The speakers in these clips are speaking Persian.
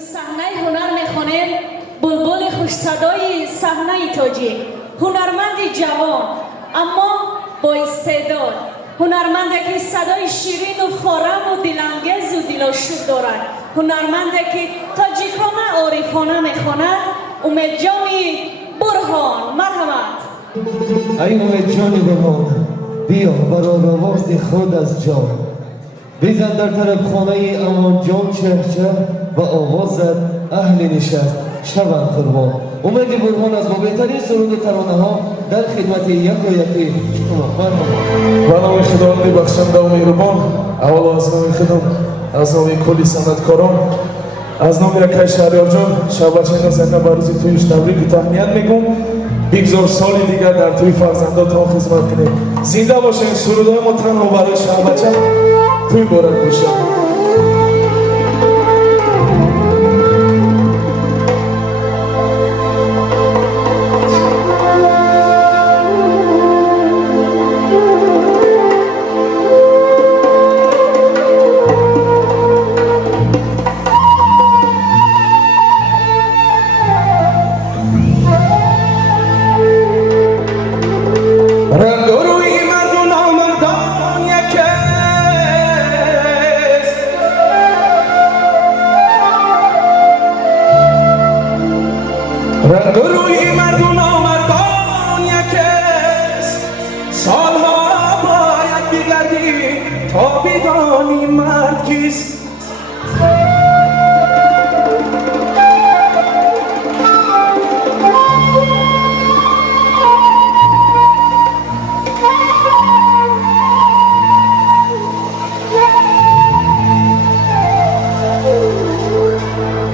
صحنه هنر میخونیم بلبل خوش صدای صحنه تاجیک، هنرمند جوان اما با استعداد، هنرمند که صدای شیرین و فارم و دلانگیز و دلاشوب دارد، هنرمند که تاجیکانه عارفانه میخواند. اومدجانی برهان، مرحمت. ای اومدجانی برهان، بیا برای آواز خود از جان بزن در طرف خانه امان جان چهچه و آوازت اهل نشست شوند قربان. امید برهان از با بهترین سرود و ترانه ها در خدمت یک و یکی شما. مرحبا. به نام خداوند بخشنده و مهربان، اول از نام خودم، از نام کلی صنعتکاران، از نام رکای شهریار جان شب نازنین به روز تویش تبریک و تهنیت میگم. بگذار سال دیگر در توی فرزنداتان خدمت کنیم. زنده باشین. سرودهای ما تنها برای شب بچه توی بارد باشد. روی مردون آمردان یکست، سالها باید بگردی تا بدانی مرد کیست.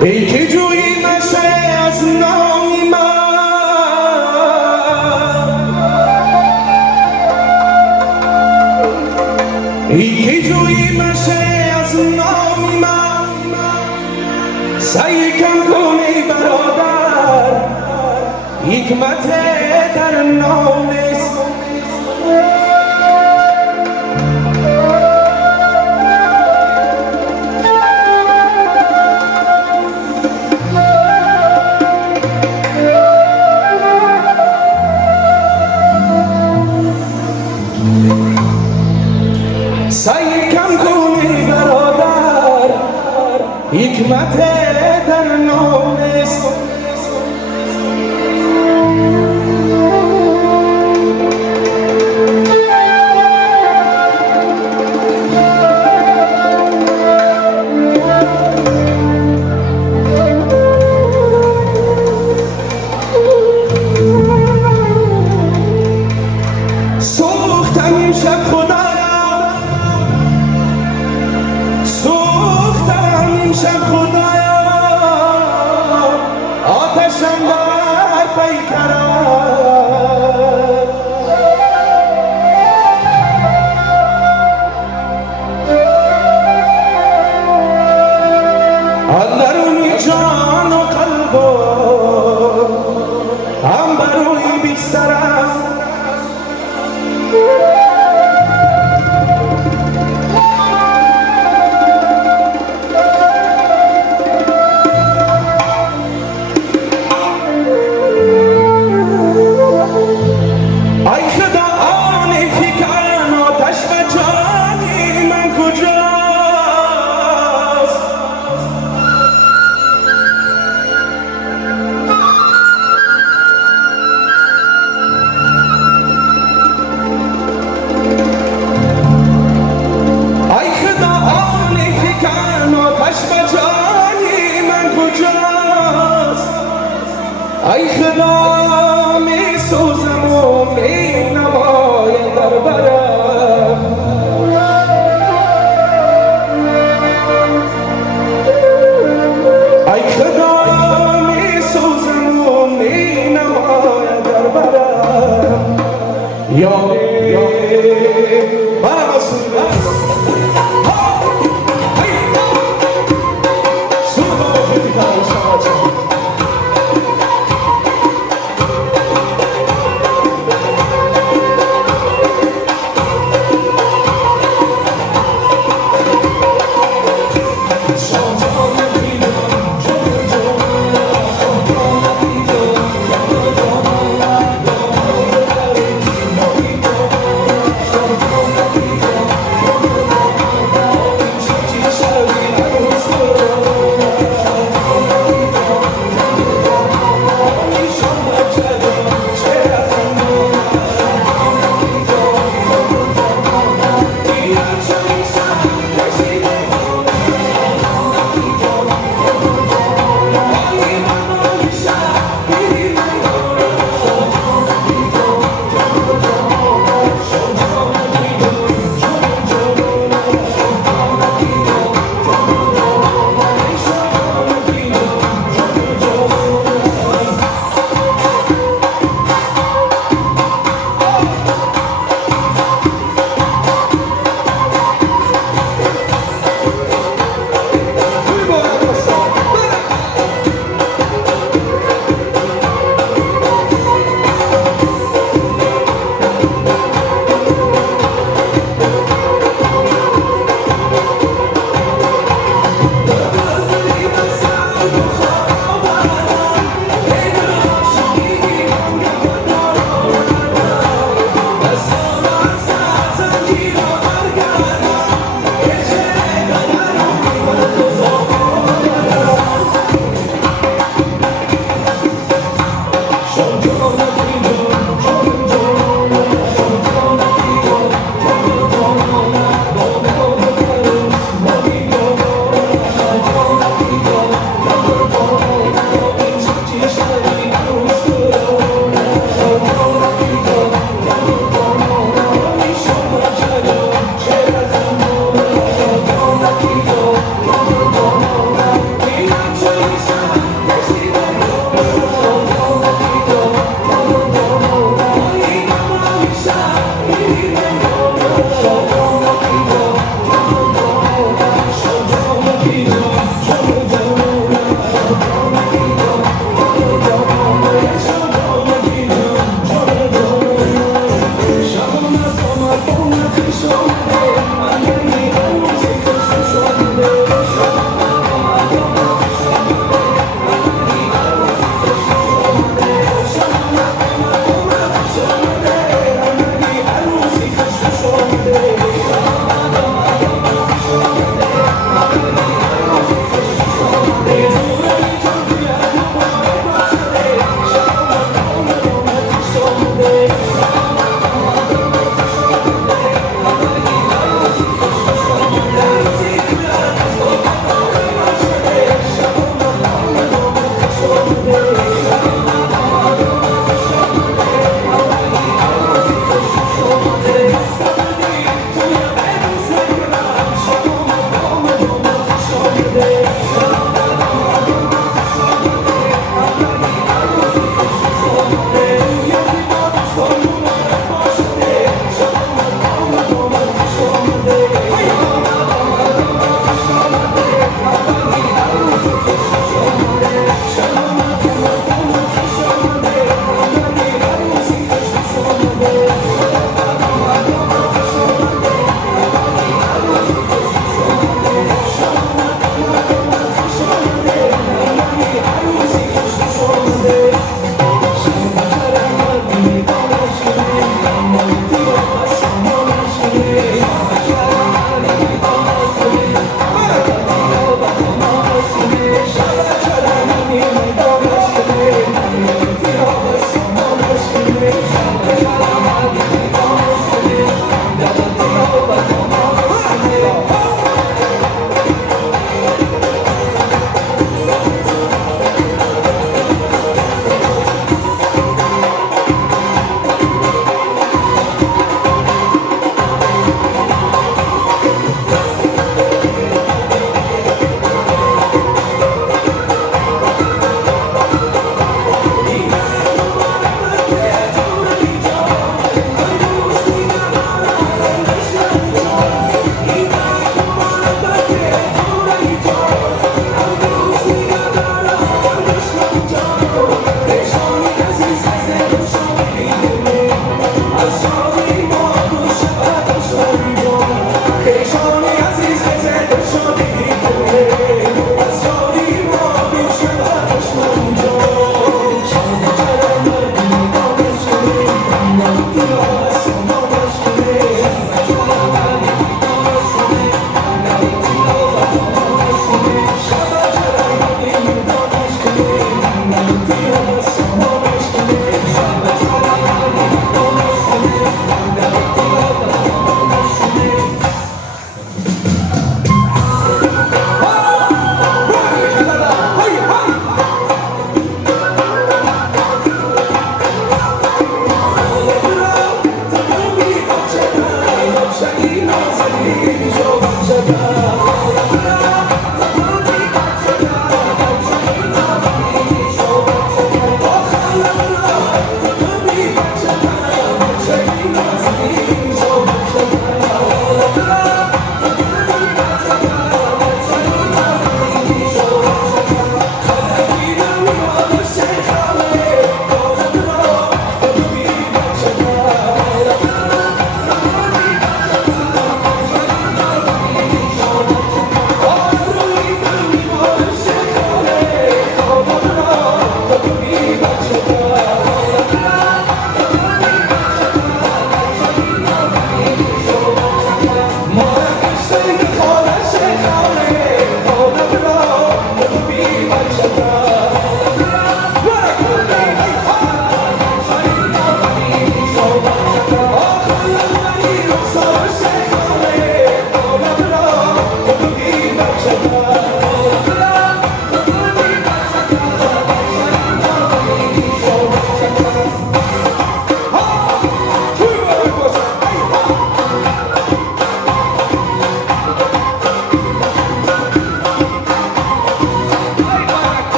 ای که جویی نشه از نامی من، ای که جویی نشه از نامی من، سعی کن کنی برادر حکمت در نام است. سعی کم کنی برادر حکمت در نام است. سوختم این شب خدا شب خدایا، آتشم در پیکرم، اندرونی جان و قلب هم بروی بیسترم. ای خدا می سوزم و می نمایم در برم، ای خدا می سوزم و می نمایم در برم. یا برم رسول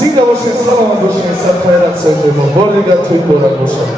زنده باشین، سلامت باشین، سرخیرت سایت ما بار دیگر توی بارد باشن.